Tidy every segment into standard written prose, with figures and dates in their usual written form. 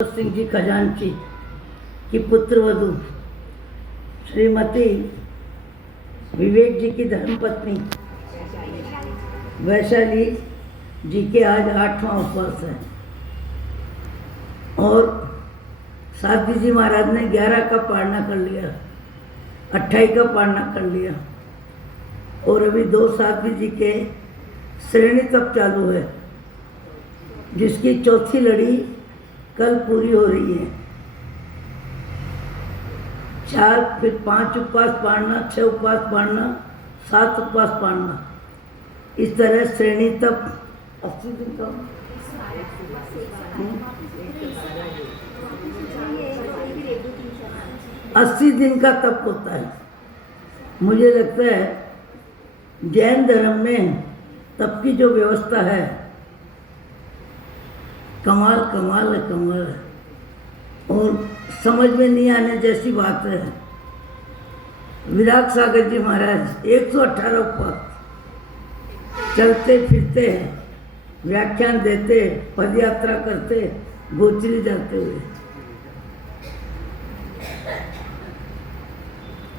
सिंह जी खजांची की पुत्रवधू श्रीमती विवेक जी की धर्मपत्नी वैशाली जी के आज 8वां उपवास है और साध्वी जी महाराज ने 11 का पारना कर लिया, 28 का पारना कर लिया और अभी 2 साध्वी जी के श्रेणी तप चालू है जिसकी चौथी लड़ी कल पूरी हो रही है। 4 फिर 5 उपवास पाड़ना, 6 उपवास पाड़ना, 7 उपवास पाड़ना, इस तरह श्रेणी तप 80 दिन का 80 दिन का तप होता है। मुझे लगता है जैन धर्म में तप की जो व्यवस्था है कमाल है और समझ में नहीं आने जैसी बात है। विराग सागर जी महाराज 118 उपवास चलते फिरते हैं, व्याख्यान देते, पदयात्रा करते, गोचरी जाते हुए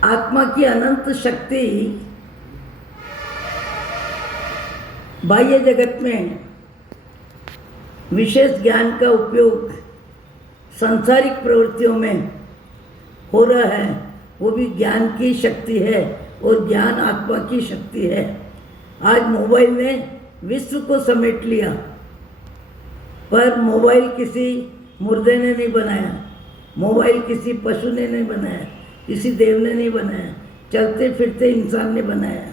आत्मा की अनंत शक्ति बाह्य जगत में विशेष ज्ञान का उपयोग सांसारिक प्रवृत्तियों में हो रहा है, वो भी ज्ञान की शक्ति है और ज्ञान आत्मा की शक्ति है। आज मोबाइल ने विश्व को समेट लिया, पर मोबाइल किसी मुर्दे ने नहीं बनाया, मोबाइल किसी पशु ने नहीं बनाया, किसी देव ने नहीं बनाया, चलते फिरते इंसान ने बनाया।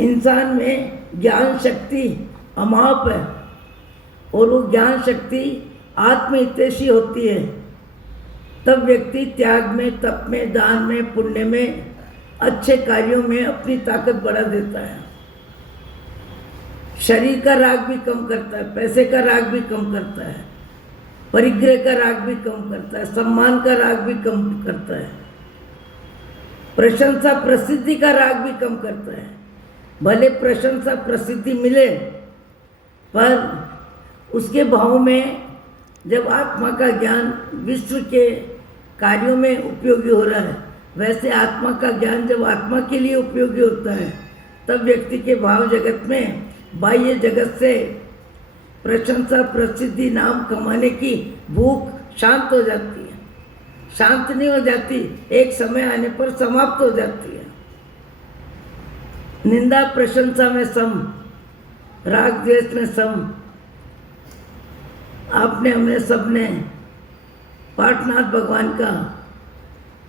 इंसान में ज्ञान शक्ति अमाप है और वो ज्ञान शक्ति आत्महितैषी होती है। तब व्यक्ति त्याग में, तप में, दान में, पुण्य में, अच्छे कार्यों में अपनी ताकत बढ़ा देता है। शरीर का राग भी कम करता है, पैसे का राग भी कम करता है, परिग्रह का राग भी कम करता है, सम्मान का राग भी कम करता है, प्रशंसा प्रसिद्धि का राग भी कम करता है। भले प्रशंसा प्रसिद्धि मिले पर उसके भाव में जब आत्मा का ज्ञान विश्व के कार्यों में उपयोगी हो रहा है, वैसे आत्मा का ज्ञान जब आत्मा के लिए उपयोगी होता है तब व्यक्ति के भाव जगत में बाह्य जगत से प्रशंसा प्रसिद्धि नाम कमाने की भूख शांत हो जाती है। शांत नहीं हो जाती, एक समय आने पर समाप्त हो जाती है। निंदा प्रशंसा में सम, राग द्वेष में सम। आपने हमने सबने पाटनाथ भगवान का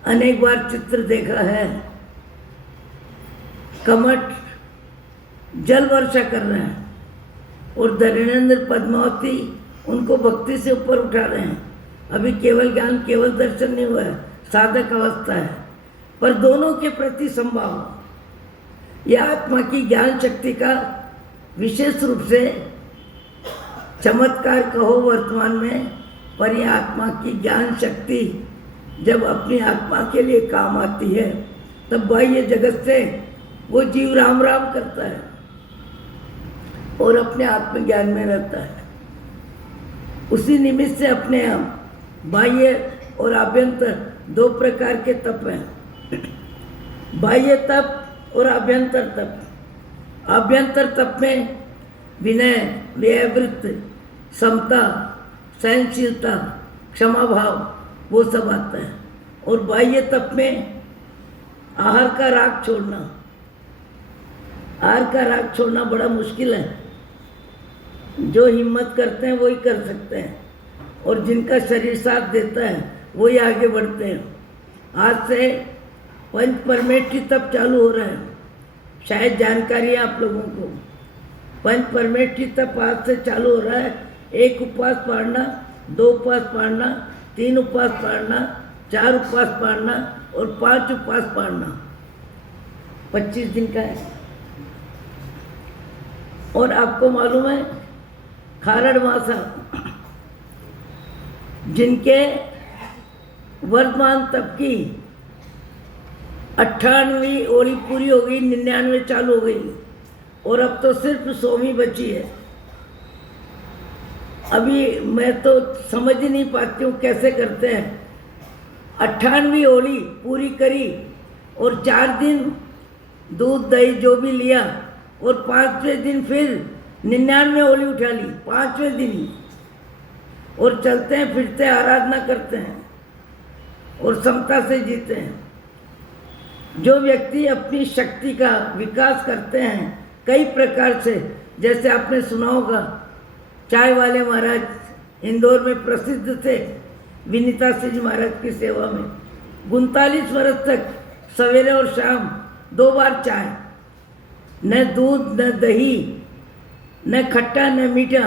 अनेक बार चित्र देखा है। कमठ जल वर्षा कर रहे हैं और धरणेन्द्र पद्मावती उनको भक्ति से ऊपर उठा रहे हैं। अभी केवल ज्ञान केवल दर्शन नहीं हुआ है, साधक अवस्था है, पर दोनों के प्रति संभाव यह आत्मा की ज्ञान शक्ति का विशेष रूप से चमत्कार कहो वर्तमान में, पर यह आत्मा की ज्ञान शक्ति जब अपनी आत्मा के लिए काम आती है तब बाह्य जगत से वो जीव राम राम करता है और अपने आत्मज्ञान में रहता है। उसी निमित्त से अपने हम बाह्य और आभ्यंतर 2 प्रकार के तप हैं, बाह्य तप और आभ्यंतर तप। आभ्यंतर तप में विनय, व्ययवृत्त, समता, सहनशीलता, क्षमा भाव वो सब आता है। और बाह्य तप में आहार का राग छोड़ना, आहार का राग छोड़ना बड़ा मुश्किल है। जो हिम्मत करते हैं वही कर सकते हैं और जिनका शरीर साथ देता है वही आगे बढ़ते हैं। आज से पंच परमेष्ठी तप चालू हो रहा है, शायद जानकारी है आप लोगों को। पंच परमेष्ठी तप आज से चालू हो रहा है। 1 उपवास पाड़ना, 2 उपवास पाड़ना, 3 उपवास पाड़ना, 4 उपवास पाड़ना और 5 उपवास पाड़ना। 25 दिन का है। और आपको मालूम है खारड़ मासा जिनके वर्तमान तप की 98वीं ओरी पूरी हो गई, 99 चालू हो गई और अब तो सिर्फ 100वीं बची है। अभी मैं तो समझ ही नहीं पाती हूँ कैसे करते हैं। 98वीं होली पूरी करी और 4 दिन दूध दही जो भी लिया और 5वें दिन फिर 99 होली उठा ली, 5वें दिन ही, और चलते हैं फिरते हैं, आराधना करते हैं और समता से जीते हैं। जो व्यक्ति अपनी शक्ति का विकास करते हैं कई प्रकार से, जैसे आपने सुना होगा चाय वाले महाराज इंदौर में प्रसिद्ध थे, विनीता सिंह महाराज की सेवा में 39 वर्ष तक सवेरे और शाम 2 बार चाय, न दूध न दही न खट्टा न मीठा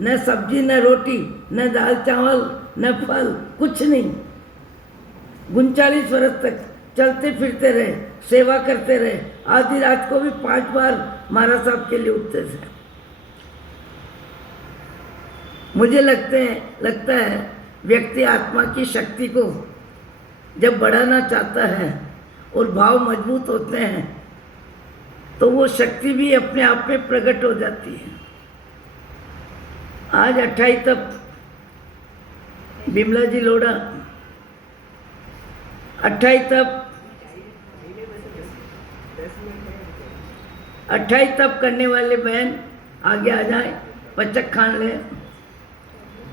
न सब्जी न रोटी न दाल चावल न फल, कुछ नहीं। 39 वर्ष तक चलते फिरते रहे, सेवा करते रहे, आधी रात को भी 5 बार महाराज साहब के लिए उठते थे। मुझे लगता है व्यक्ति आत्मा की शक्ति को जब बढ़ाना चाहता है और भाव मजबूत होते हैं तो वो शक्ति भी अपने आप में प्रकट हो जाती है। आज 28 तक बिमला जी लोढ़ा, 28 तक करने वाले बहन आगे आ जाए, पचक खान ले।